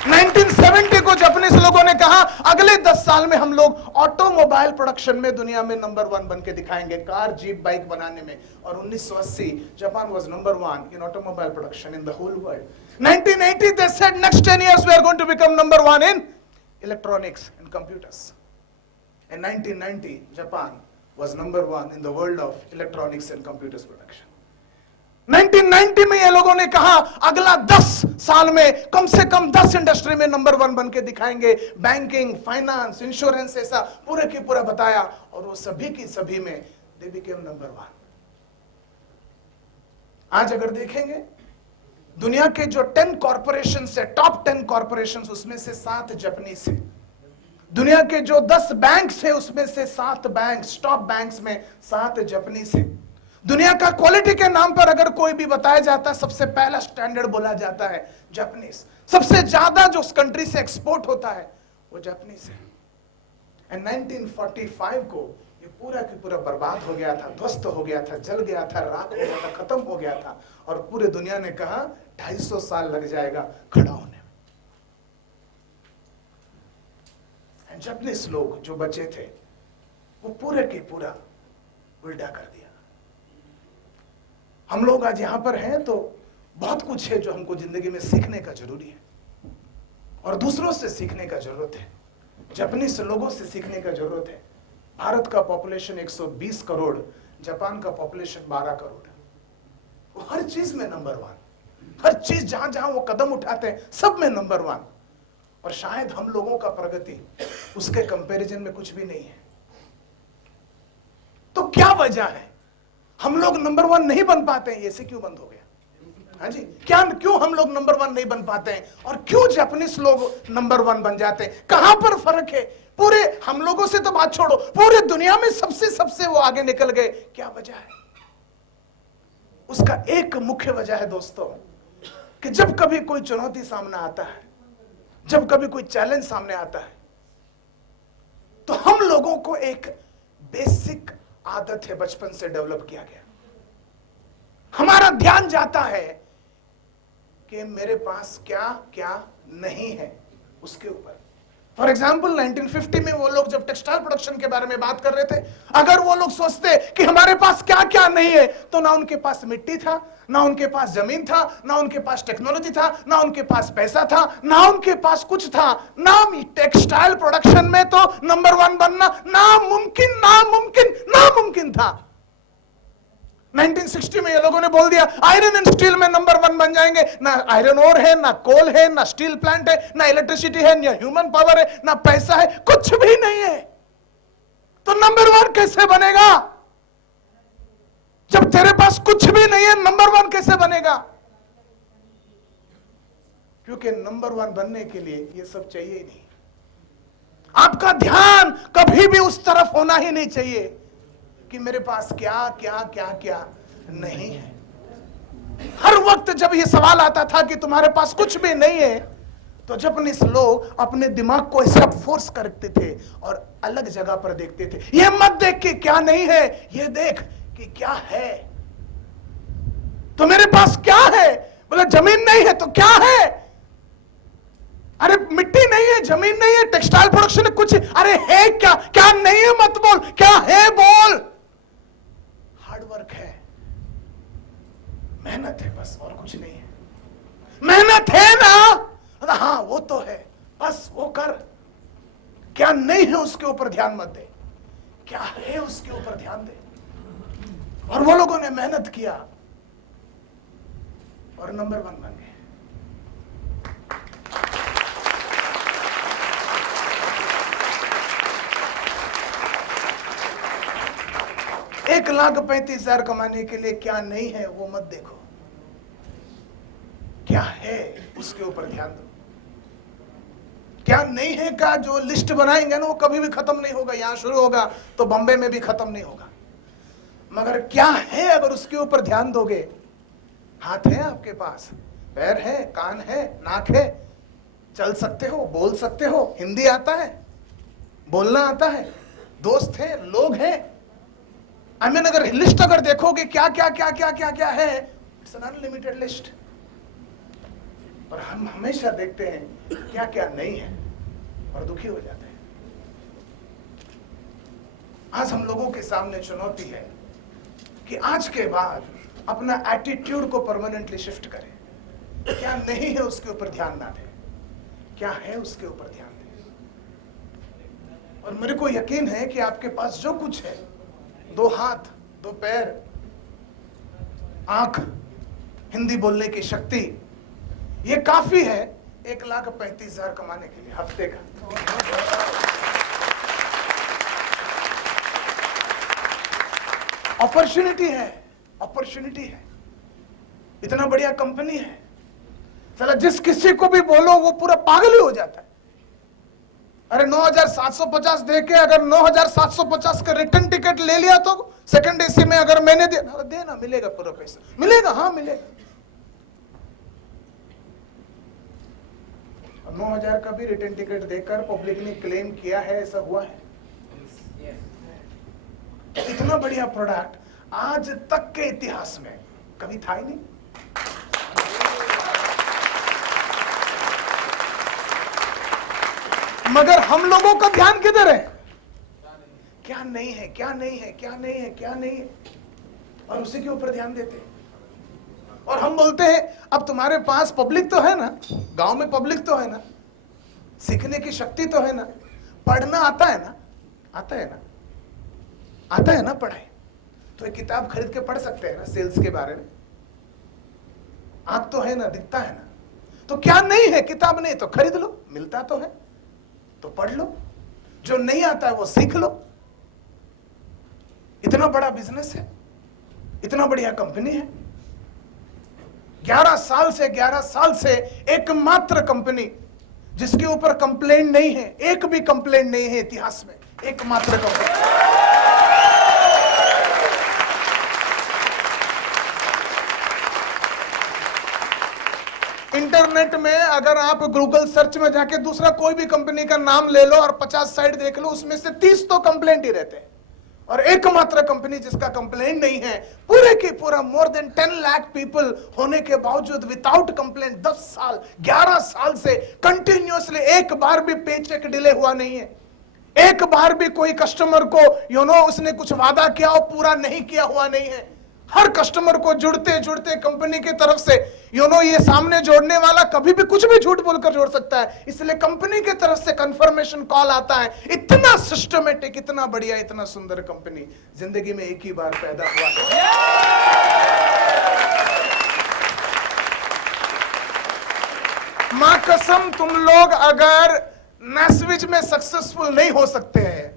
1970 को जापानीज लोगों ने कहा अगले 10 साल में हम लोग ऑटोमोबाइल प्रोडक्शन में दुनिया में नंबर 1 बन के दिखाएंगे, कार, जीप, बाइक बनाने में। और 1980 Japan was number 1 in automobile production in the whole world. 1980 they said next 10 years we are going to become number 1 in electronics and computers. In 1990 Japan was number 1 in the world of electronics and computers production. 1990 में ये लोगों ने कहा अगला 10 साल में कम से कम 10 industry में नंबर 1 बन के दिखाएंगे, बैंकिंग, फाइनेंस, इंश्योरेंस, ऐसा पूरे की पूरा बताया। और वो सभी की सभी में दे बिकेम नंबर 1। आज अगर देखेंगे दुनिया के जो 10 कॉर्पोरेशन है, टॉप 10 कॉर्पोरेशन, उसमें से 7 जापानीज है। दुनिया के जो 10 बैंक है उसमें से 7 बैंक, टॉप बैंक्स में 7 जापानीज है। दुनिया का क्वालिटी के नाम पर अगर कोई भी बताया जाता है, सबसे पहला स्टैंडर्ड बोला जाता है जापानीज। सबसे ज्यादा जो उस कंट्री से एक्सपोर्ट होता है वो जापानीज है। एंड 1945 को ये पूरा की पूरा बर्बाद हो गया था, ध्वस्त हो गया था, जल गया था, राख हो गया था, खत्म हो गया था। और पूरे दुनिया ने कहा 250 साल लग जाएगा खड़ा होने में। एंड जापानीज लोग जो बचे थे वो पूरे के पूरा उल्टा कर दिया। हम लोग आज यहां पर हैं तो बहुत कुछ है जो हमको जिंदगी में सीखने का जरूरी है और दूसरों से सीखने का जरूरत है, जापानीज लोगों से सीखने का जरूरत है। भारत का पॉपुलेशन 120 करोड़, जापान का पॉपुलेशन 12 करोड़। वो हर चीज में नंबर 1, हर चीज जहां जहां वो कदम उठाते हैं सब में नंबर 1। और शायद हम लोगों का प्रगति उसके कंपैरिजन में कुछ भी नहीं है। तो क्या वजह है हम लोग नंबर 1 नहीं बन पाते हैं? ऐसे क्यों बंद हो गया? हाँ जी, क्यों हम लोग नंबर 1 नहीं बन पाते हैं और क्यों जापानीज लोग नंबर 1 बन जाते हैं? कहां पर फर्क है? पूरे हम लोगों से तो बात छोड़ो, पूरे दुनिया में सबसे वो आगे निकल गए। क्या वजह है? उसका एक मुख्य वजह है दोस्तों कि जब कभी कोई चुनौती सामने आता है, जब कभी कोई चैलेंज सामने आता है, तो हम लोगों को एक बेसिक आदत है, बचपन से डेवलप किया गया। हमारा ध्यान जाता है कि मेरे पास क्या क्या नहीं है उसके ऊपर। फॉर एग्जाम्पल 1950 में वो लोग जब टेक्सटाइल प्रोडक्शन के बारे में बात कर रहे थे, अगर वो लोग सोचते कि हमारे पास क्या क्या नहीं है, तो ना उनके पास मिट्टी था, ना उनके पास जमीन था, ना उनके पास टेक्नोलॉजी था, ना उनके पास पैसा था, ना उनके पास कुछ था। ना टेक्सटाइल प्रोडक्शन में तो नंबर 1 बनना नामुमकिन था। 1960 में ये लोगों ने बोल दिया आयरन एंड स्टील में नंबर 1 बन जाएंगे। ना आयरन ओर है, ना कोल है, ना स्टील प्लांट है, ना इलेक्ट्रिसिटी है, ना ह्यूमन पावर है, ना पैसा है, कुछ भी नहीं है। तो नंबर 1 कैसे बनेगा? जब तेरे पास कुछ भी नहीं है, नंबर 1 कैसे बनेगा? क्योंकि नंबर 1 बनने के लिए ये सब चाहिए ही नहीं। आपका ध्यान कभी भी उस तरफ होना ही नहीं चाहिए कि मेरे पास क्या क्या क्या क्या नहीं है। हर वक्त जब ये सवाल आता था कि तुम्हारे पास कुछ भी नहीं है, तो जापानीज लोग अपने दिमाग को इस तरफ फोर्स करते थे और अलग जगह पर देखते थे। ये मत देख कि क्या नहीं है, ये देख कि क्या है। तो मेरे पास क्या है? बोले जमीन नहीं है तो क्या है? अरे मिट्टी नहीं है, जमीन नहीं है, टेक्सटाइल प्रोडक्शन है, कुछ अरे है क्या? क्या नहीं है मत बोल, क्या है बोल। हार्ड वर्क है, मेहनत है, बस और कुछ नहीं है। मेहनत है ना, हाँ वो तो है, बस वो कर। क्या नहीं है उसके ऊपर ध्यान मत दे, क्या है उसके ऊपर ध्यान दे। और वो लोगों ने मेहनत किया और नंबर 1 बन गए। $1,35,000 कमाने के लिए क्या नहीं है वो मत देखो, क्या है उसके ऊपर ध्यान दो। क्या नहीं है का जो लिस्ट बनाएंगे ना वो कभी भी खत्म नहीं होगा। यहां शुरू होगा तो बॉम्बे में भी खत्म नहीं होगा। मगर क्या है अगर उसके ऊपर ध्यान दोगे, हाथ है आपके पास, पैर है, कान है, नाक है, चल सकते हो, बोल सकते हो, हिंदी आता है, बोलना आता है, दोस्त है, लोग हैं। अगर लिस्ट अगर देखोगे क्या क्या क्या क्या क्या क्या है, इट्स एन अनलिमिटेड लिस्ट। और हम हमेशा देखते हैं क्या क्या नहीं है और दुखी हो जाते हैं। आज हम लोगों के सामने चुनौती है कि आज के बाद अपना एटीट्यूड को परमानेंटली शिफ्ट करें। क्या नहीं है उसके ऊपर ध्यान ना दें, क्या है उसके ऊपर ध्यान दें। और मेरे को यकीन है कि आपके पास जो कुछ है, 2 हाथ, 2 पैर, आंख, हिंदी बोलने की शक्ति, ये काफी है 1,35,000 कमाने के लिए हफ्ते का। अपॉर्चुनिटी है, अपॉर्चुनिटी है। इतना बढ़िया कंपनी है, चला जिस किसी को भी बोलो वो पूरा पागल ही हो जाता है। अरे 9,750 दे के अगर 9,750 का रिटर्न टिकट ले लिया तो सेकंड एसी में अगर मैंने देना मिलेगा, पूरा पैसा मिलेगा। हाँ मिलेगा। 9,000 का भी रिटर्न टिकट देकर पब्लिक ने क्लेम किया है, ऐसा हुआ है। इतना बढ़िया प्रोडक्ट आज तक के इतिहास में कभी था ही नहीं। मगर हम लोगों का ध्यान किधर है? क्या नहीं है, क्या नहीं है, क्या नहीं है, क्या नहीं है, और उसी के ऊपर ध्यान देते हैं। और हम बोलते हैं अब तुम्हारे पास पब्लिक तो है ना, गांव में पब्लिक तो है ना, सीखने की शक्ति तो है ना, पढ़ना आता है ना, आता है ना, आता है ना पढ़ाई, तो एक किताब खरीद के पढ़ सकते हैं ना सेल्स के बारे में। आंख तो है ना, दिखता है ना, तो क्या नहीं है? किताब नहीं तो खरीद लो, मिलता तो है तो पढ़ लो, जो नहीं आता है वो सीख लो। इतना बड़ा बिजनेस है, इतना बढ़िया कंपनी है। 11 साल से एकमात्र कंपनी जिसके ऊपर कंप्लेंट नहीं है, एक भी कंप्लेंट नहीं है इतिहास में, एकमात्र कंपनी। इंटरनेट में अगर आप गूगल सर्च में जाके दूसरा कोई भी कंपनी का नाम ले लो और 50 साइट देख लो, उसमें से 30 तो कंप्लेंट ही रहते हैं। और एकमात्र कंपनी जिसका कंप्लेंट नहीं है, पूरे की पूरा मोर देन 10 लाख पीपल होने के बावजूद विदाउट कंप्लेंट 10 साल 11 साल से कंटिन्यूअसली एक बार भी पे चेक डिले हुआ नहीं है। एक बार भी कोई कस्टमर को उसने कुछ वादा किया और पूरा नहीं किया हुआ नहीं है। हर कस्टमर को जुड़ते जुड़ते कंपनी की तरफ से ये सामने जोड़ने वाला कभी भी कुछ भी झूठ बोलकर जोड़ सकता है, इसलिए कंपनी की तरफ से कंफर्मेशन कॉल आता है। इतना सिस्टमेटिक, इतना बढ़िया, इतना सुंदर कंपनी जिंदगी में एक ही बार पैदा हुआ है। मां कसम, तुम लोग अगर नैस्विच में सक्सेसफुल नहीं हो सकते हैं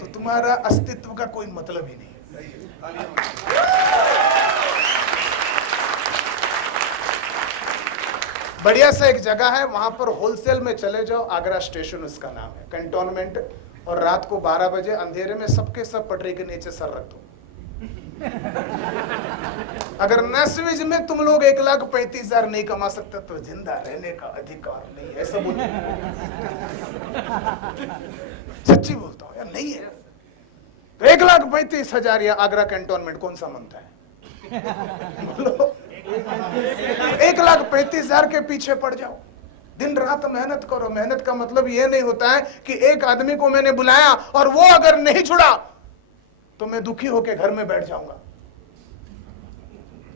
तो तुम्हारा अस्तित्व का कोई मतलब ही नहीं। बढ़िया सा एक जगह है, वहां पर होलसेल में चले जाओ, आगरा स्टेशन उसका नाम है, कैंटोनमेंट, और रात को 12 बजे अंधेरे में सबके सब पटरी के नीचे सर रख दो। अगर नैस्विच में तुम लोग 1,35,000 नहीं कमा सकते तो जिंदा रहने का अधिकार नहीं है, ऐसा बोलो। सच्ची बोलता हूं यार, नहीं है तो 1,35,000 या आगरा कैंटोनमेंट कौन सा मनता है? बोलो। 1,35,000 के पीछे पड़ जाओ, दिन रात मेहनत करो। मेहनत का मतलब यह नहीं होता है कि एक आदमी को मैंने बुलाया और वो अगर नहीं जुड़ा तो मैं दुखी होकर घर में बैठ जाऊंगा।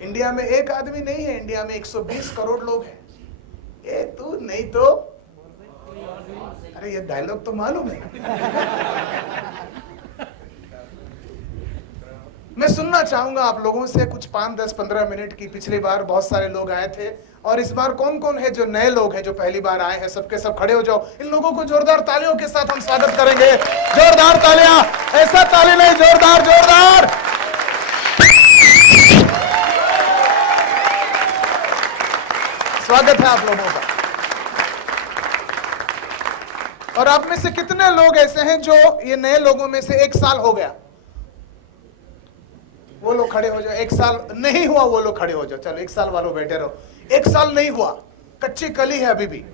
इंडिया में एक आदमी नहीं है, इंडिया में 120 करोड़ लोग हैं। ये तू नहीं तो, अरे ये डायलॉग तो मालूम है। मैं सुनना चाहूंगा आप लोगों से कुछ 5, 10, 15 मिनट की। पिछली बार बहुत सारे लोग आए थे और इस बार कौन कौन है जो नए लोग हैं, जो पहली बार आए हैं? सबके सब खड़े हो जाओ, इन लोगों को जोरदार तालियों के साथ हम स्वागत करेंगे। जोरदार तालियां, ऐसा ताली नहीं, जोरदार जोरदार। स्वागत है आप लोगों का। और आप में से कितने लोग ऐसे हैं जो ये नए लोगों में से 1 साल हो गया? वो लोग खड़े हो जाओ। 1 साल नहीं हुआ वो लोग खड़े हो जाओ। चलो 1 साल वालों बैठे रहो। 1 साल नहीं हुआ, कच्ची कली है अभी भी।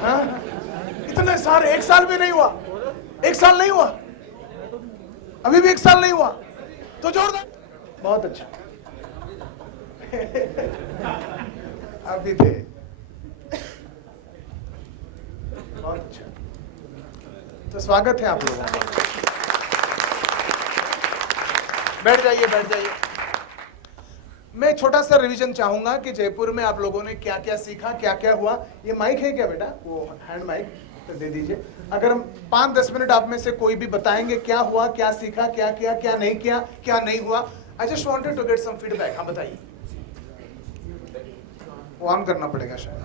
हाँ? इतने सारे 1 साल भी नहीं हुआ, 1 साल नहीं हुआ, अभी भी 1 साल नहीं हुआ तो जोरदार। बहुत अच्छा। आप भी थे। बहुत अच्छा, तो स्वागत है आप लोगों का। बैठ जाइए, बैठ जाइए। मैं छोटा सा रिवीजन चाहूंगा कि जयपुर में आप लोगों ने क्या क्या सीखा, क्या क्या हुआ। ये माइक है क्या बेटा, वो हैंड माइक तो दे दीजिए। अगर हम 5-10 मिनट आप में से कोई भी बताएंगे क्या हुआ, क्या सीखा, क्या किया, क्या नहीं किया, क्या नहीं हुआ। I just wanted to get some feedback. हाँ बताइए। वो ऑन करना पड़ेगा शायद।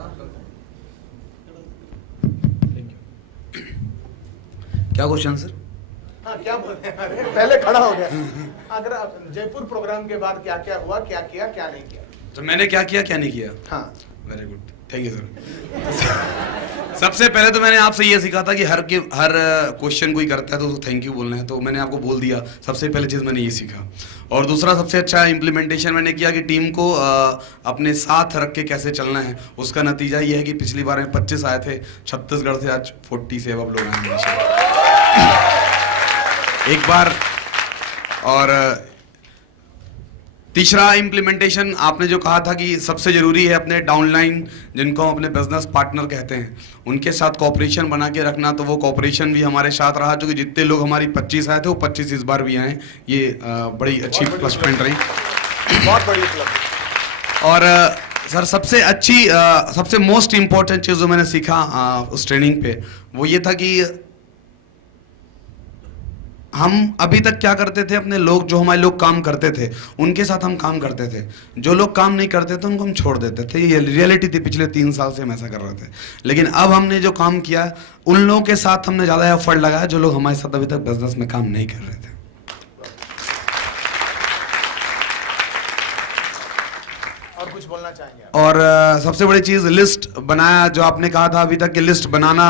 क्या क्वेश्चन सर? हाँ क्या बोल रहे हैं, पहले खड़ा हो गया। अगर आप जयपुर प्रोग्राम के बाद क्या क्या हुआ, क्या किया, क्या नहीं किया। तो मैंने क्या किया, क्या नहीं किया। हाँ very good, thank you sir. सबसे पहले तो मैंने आपसे ये सीखा था कि हर क्वेश्चन कोई करता है तो उसको थैंक यू बोलना है, तो मैंने आपको बोल दिया। सबसे पहले चीज़ मैंने ये सीखा। और दूसरा सबसे अच्छा इम्प्लीमेंटेशन मैंने किया कि टीम को अपने साथ रख के कैसे चलना है। उसका नतीजा ये है कि पिछली बार में 25 आए थे छत्तीसगढ़ से, आज 40 से अब लोग आए एक बार। और तीसरा इम्प्लीमेंटेशन आपने जो कहा था कि सबसे जरूरी है अपने डाउनलाइन, जिनको हम अपने बिजनेस पार्टनर कहते हैं, उनके साथ कोऑपरेशन बना के रखना। तो वो कोऑपरेशन भी हमारे साथ रहा, जो कि जितने लोग हमारी 25 आए थे वो 25 इस बार भी आए। ये बड़ी अच्छी प्लस पॉइंट रही, बहुत बड़ी प्लस। और सर सबसे मोस्ट इम्पोर्टेंट चीज़ जो मैंने सीखा उस ट्रेनिंग पे वो ये था कि हम अभी तक क्या करते थे, अपने लोग जो हमारे लोग काम करते थे उनके साथ हम काम करते थे। जो लोग काम नहीं करते थे उनको हम छोड़ देते थे। ये रियलिटी थी, पिछले 3 साल से हम ऐसा कर रहे थे। लेकिन अब हमने जो काम किया उन लोगों के साथ हमने ज़्यादा एफर्ट लगाया जो लोग हमारे साथ अभी तक बिजनेस में काम नहीं कर रहे थे। और कुछ बोलना चाहेंगे आप? और सबसे बड़ी चीज़ लिस्ट बनाया, जो आपने कहा था अभी तक कि लिस्ट बनाना,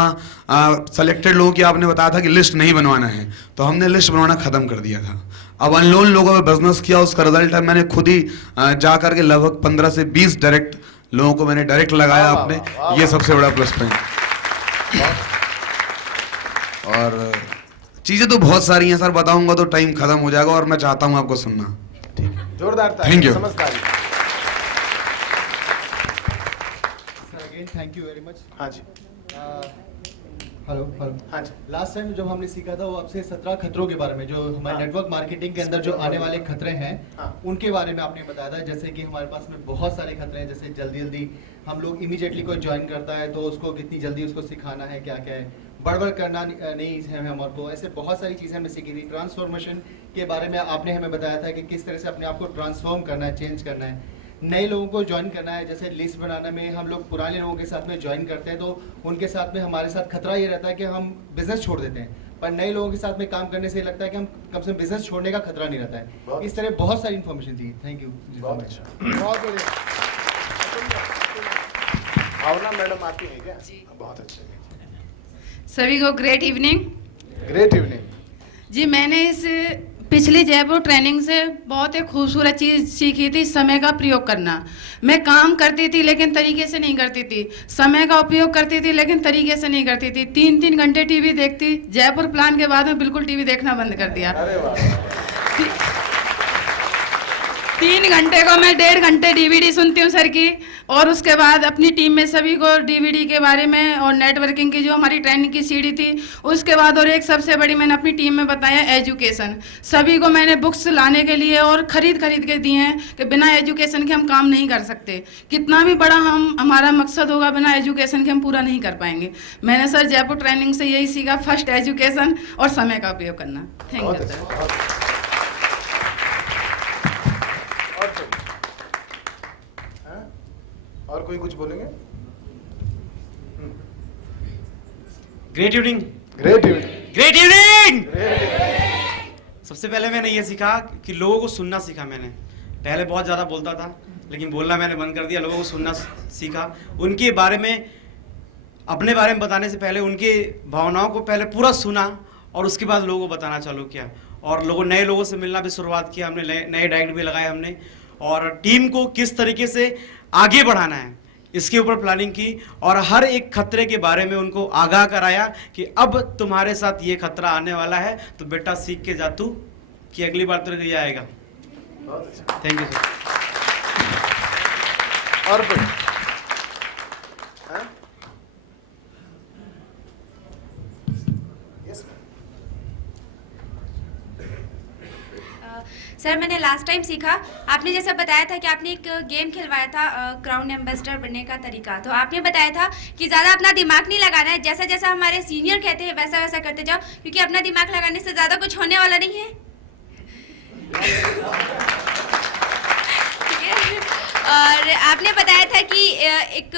सेलेक्टेड लोगों की आपने बताया था कि लिस्ट नहीं बनवाना है, तो हमने लिस्ट बनवाना ख़त्म कर दिया था। अब अननोन लोगों में बिजनेस किया, उसका रिजल्ट है मैंने खुद ही जा करके लगभग 15 से 20 डायरेक्ट लोगों को मैंने डायरेक्ट लगाया अपने। ये सबसे बड़ा प्लस पॉइंट। और चीज़ें तो बहुत सारी हैं सर, बताऊंगा तो टाइम खत्म हो जाएगा, और मैं चाहता हूँ आपको सुनना। ठीक है, जोरदार थैंक यू। समझदारी। Thank you very much. हाँ जी, हेलो हेलो। हाँ जी। लास्ट टाइम जब हमने सीखा था वो आपसे 17 खतरों के बारे में, जो हमारे नेटवर्क मार्केटिंग के अंदर जो आने वाले खतरे हैं उनके बारे में आपने बताया था। जैसे कि हमारे पास में बहुत सारे खतरे हैं, जैसे जल्दी जल्दी हम लोग इमीडिएटली कोई ज्वाइन करता है तो उसको कितनी जल्दी उसको सिखाना है, क्या क्या है, बड़बड़ करना नहीं है हमारे को। ऐसे बहुत सारी चीज़ें हमने सीखी थी। ट्रांसफॉर्मेशन के बारे में आपने हमें बताया था कि किस तरह से अपने आप को ट्रांसफॉर्म करना है, चेंज करना है, नए लोगों को ज्वाइन करना है। जैसे लिस्ट बनाने में हम लोग पुराने लोगों के साथ में ज्वाइन करते हैं तो उनके साथ में हमारे साथ खतरा ये रहता है कि हम बिजनेस छोड़ देते हैं, पर नए लोगों के साथ में काम करने से लगता है कि हम कम से कम बिजनेस छोड़ने का खतरा नहीं रहता है। इस तरह बहुत सारी इन्फॉर्मेशन थी। Thank you. बहुत अच्छा, बहुत बढ़िया। भावना मैडम आती है क्या? बहुत अच्छा। सभी को ग्रेट इवनिंग। ग्रेट इवनिंग जी, मैंने इस पिछली जयपुर ट्रेनिंग से बहुत एक खूबसूरत चीज़ सीखी थी, समय का प्रयोग करना। मैं काम करती थी लेकिन तरीके से नहीं करती थी, समय का उपयोग करती थी लेकिन तरीके से नहीं करती थी। 3-3 घंटे टीवी देखती। जयपुर प्लान के बाद में बिल्कुल टीवी देखना बंद कर दिया। अरे वाह। 3 घंटे को मैं 1.5 घंटे डीवीडी सुनती हूँ सर की, और उसके बाद अपनी टीम में सभी को डीवीडी के बारे में और नेटवर्किंग की जो हमारी ट्रेनिंग की सीडी थी उसके बाद, और एक सबसे बड़ी मैंने अपनी टीम में बताया एजुकेशन। सभी को मैंने बुक्स लाने के लिए और खरीद के दिए हैं कि बिना एजुकेशन के हम काम नहीं कर सकते। कितना भी बड़ा हमारा मकसद होगा, बिना एजुकेशन के हम पूरा नहीं कर पाएंगे। मैंने सर जयपुर ट्रेनिंग से यही सीखा, फर्स्ट एजुकेशन और समय का उपयोग करना। Thank you sir. और कोई कुछ बोलेंगे? Great evening. Great evening. Great evening. सबसे पहले मैंने ये सीखा कि लोगों को सुनना सीखा। मैंने पहले बहुत ज़्यादा बोलता था लेकिन बोलना मैंने बंद कर दिया। लोगों को सुनना सीखा, उनके बारे में, अपने बारे में बताने से पहले उनके भावनाओं को पहले पूरा सुना और उसके बाद लोगों को बताना चालू किया। और नए लोगों से मिलना भी शुरुआत किया हमने, नए डायरेक्ट भी लगाए हमने, और टीम को किस तरीके से आगे बढ़ाना है इसके ऊपर प्लानिंग की, और हर एक खतरे के बारे में उनको आगाह कराया कि अब तुम्हारे साथ ये खतरा आने वाला है तो बेटा सीख के जा तू कि अगली बार तेरे लिए आएगा। Thank you sir. और कोई? सर मैंने लास्ट टाइम सीखा, आपने जैसा बताया था कि आपने एक गेम खिलवाया था क्राउन एम्बेसडर बनने का तरीका, तो आपने बताया था कि ज़्यादा अपना दिमाग नहीं लगाना है, जैसा जैसा हमारे सीनियर कहते हैं वैसा वैसा करते जाओ, क्योंकि अपना दिमाग लगाने से ज़्यादा कुछ होने वाला नहीं है। ठीक है। और आपने बताया था कि एक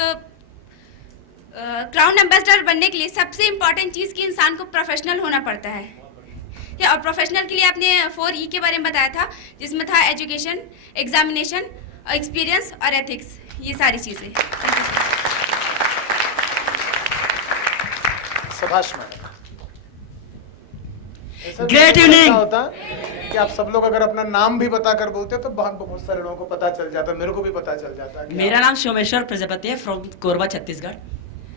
क्राउन एम्बेसडर बनने के लिए सबसे इम्पॉर्टेंट चीज़ कि इंसान को प्रोफेशनल होना पड़ता है। और प्रोफेशनल के लिए आपने 4E के बारे में बताया था, जिसमें था एजुकेशन, एग्जामिनेशन, एक्सपीरियंस और एथिक्स, ये सारी चीज़ें। शाबाश मैडम। Great evening. होता कि आप सब लोग अगर अपना नाम भी बताकर बोलते तो बहुत सारे लोगों को पता चल जाता, मेरे को भी पता चल जाता। मेरा नाम सोमेश्वर प्रजापति है, फ्रॉम कोरबा छत्तीसगढ़।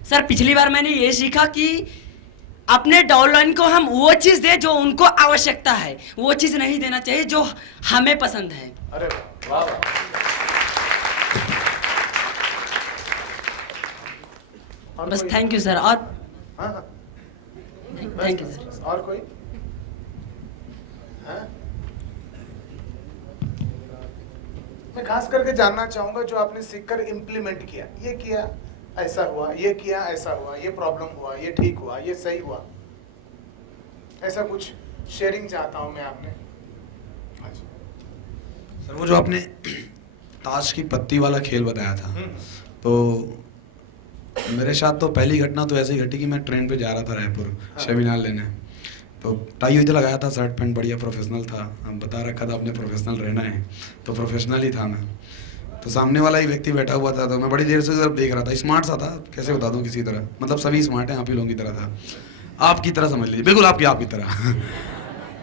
सर पिछली बार मैंने ये सीखा कि अपने डाउनलाइन को हम वो चीज दे जो उनको आवश्यकता है, वो चीज नहीं देना चाहिए जो हमें पसंद है। अरे वाह वाह। और बस कोई? Thank you sir. और हाँ हाँ थैंक यू बस, सर। बस। और कोई? हाँ? मैं खास करके जानना चाहूंगा जो आपने सीखकर इम्प्लीमेंट किया, ये किया ऐसा हुआ, ये किया ऐसा हुआ, ये प्रॉब्लम हुआ, ये ठीक हुआ, ये सही हुआ, ऐसा कुछ शेयरिंग चाहता हूं मैं आपने। सर वो जो आपने ताश की पत्ती वाला खेल बताया था, तो मेरे साथ तो पहली घटना तो ऐसी घटी कि मैं ट्रेन पे जा रहा था रायपुर सेमिनार लेने, तो टाई हुई तो लगाया था, शर्ट पैंट बढ़िया प्रोफेशनल था, हम बता रखा था अपने प्रोफेशनल रहना है, तो प्रोफेशनल ही था मैं। तो सामने वाला ही व्यक्ति बैठा हुआ था, तो मैं बड़ी देर से उधर देख रहा था, स्मार्ट सा था, कैसे बता दूं किसी तरह, मतलब सभी स्मार्ट हैं, आप ही लोगों की तरह था, आपकी तरह समझ लीजिए, बिल्कुल आपकी तरह।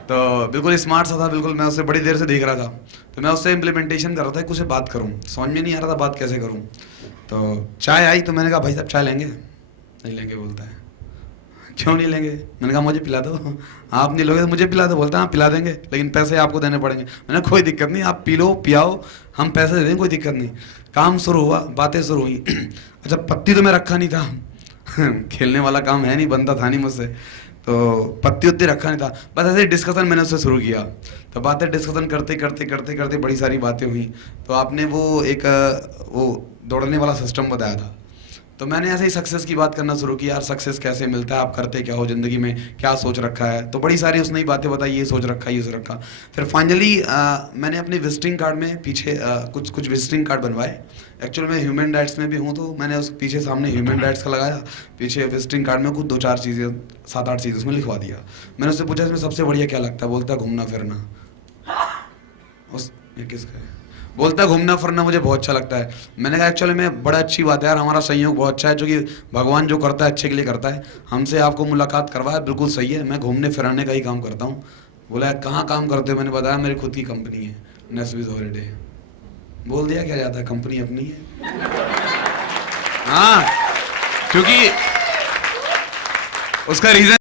तो बिल्कुल स्मार्ट सा था, बिल्कुल मैं उससे बड़ी देर से देख रहा था, तो मैं उससे इम्प्लीमेंटेशन कर रहा था, कुछ बात करूँ, समझ में नहीं आ रहा था बात कैसे करूँ। तो चाय आई तो मैंने कहा भाई साहब चाय लेंगे? नहीं लेंगे बोलता है। क्यों नहीं लेंगे? मैंने कहा मुझे पिला दो। आप नहीं लोगे तो मुझे पिला दो। बोलता है हाँ पिला देंगे, लेकिन पैसे आपको देने पड़ेंगे। मैंने कोई दिक्कत नहीं, आप पी लो पियाओ, हम पैसे दे देंगे, कोई दिक्कत नहीं। काम शुरू हुआ, बातें शुरू हुई। अच्छा पत्ती तो मैं रखा नहीं था, खेलने वाला काम है नहीं, बनता था नहीं मुझसे, तो पत्ती उत्ती रखा नहीं था, बस ऐसे डिस्कशन मैंने उससे शुरू किया। तो बातें डिस्कशन करते करते करते करते बड़ी सारी बातें हुई। तो आपने वो एक वो दौड़ने वाला सिस्टम बताया था, तो मैंने ऐसे ही सक्सेस की बात करना शुरू किया, यार सक्सेस कैसे मिलता है, आप करते क्या हो ज़िंदगी में, क्या सोच रखा है, तो बड़ी सारी उसने ही बातें बताई, ये सोच रखा ये सोच रखा। फिर फाइनली मैंने अपने विजिटिंग कार्ड में पीछे कुछ विजिटिंग कार्ड बनवाए। एक्चुअल में ह्यूमन राइट्स में भी हूँ, तो मैंने उस पीछे सामने ह्यूमन राइट्स का लगाया, पीछे विजिटिंग कार्ड में कुछ 2-4 चीज़ें 7-8 चीज़ें उसमें लिखवा दिया। मैंने उससे पूछा इसमें सबसे बढ़िया क्या लगता है? बोलता घूमना फिरना। उस ये किसका है? बोलता घूमना फिरना मुझे बहुत अच्छा लगता है। मैंने कहा एक्चुअली में बड़ा अच्छी बात है यार, हमारा संयोग बहुत अच्छा है, जो कि भगवान जो करता है अच्छे के लिए करता है। हमसे आपको मुलाकात करवाया, बिल्कुल सही है, मैं घूमने फिराने का ही काम करता हूँ। बोला कहाँ काम करते हो? मैंने बताया मेरी खुद की कंपनी है, नेस्विस हॉलिडे। बोल दिया क्या जाता है, कंपनी अपनी है। हाँ क्योंकि उसका रीजन